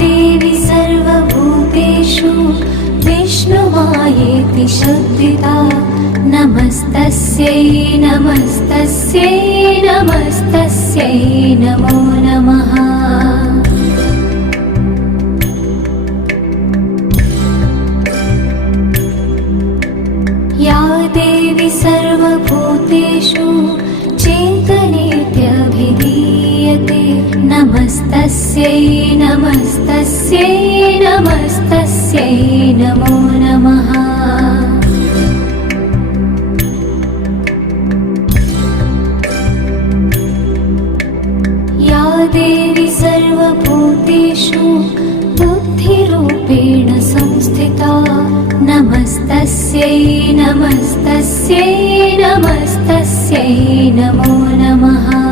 देवी सर्वभूतेषु विष्णुमायेति शब्दिता नमस्तस्यै नमस्तस्यै नमस्तस्यै नमो नमः। या देवी सर्वभूतेषु चेतनेत्यभिधीयते नमस्तस्यै नमस्तस्यै नमस्तस्यै नमो नमः। या देवी सर्वभूतेषु बुद्धिरूपेण संस्थिता नमस्तस्यै नमस्तस्यै नमस्तस्यै नमो नमः।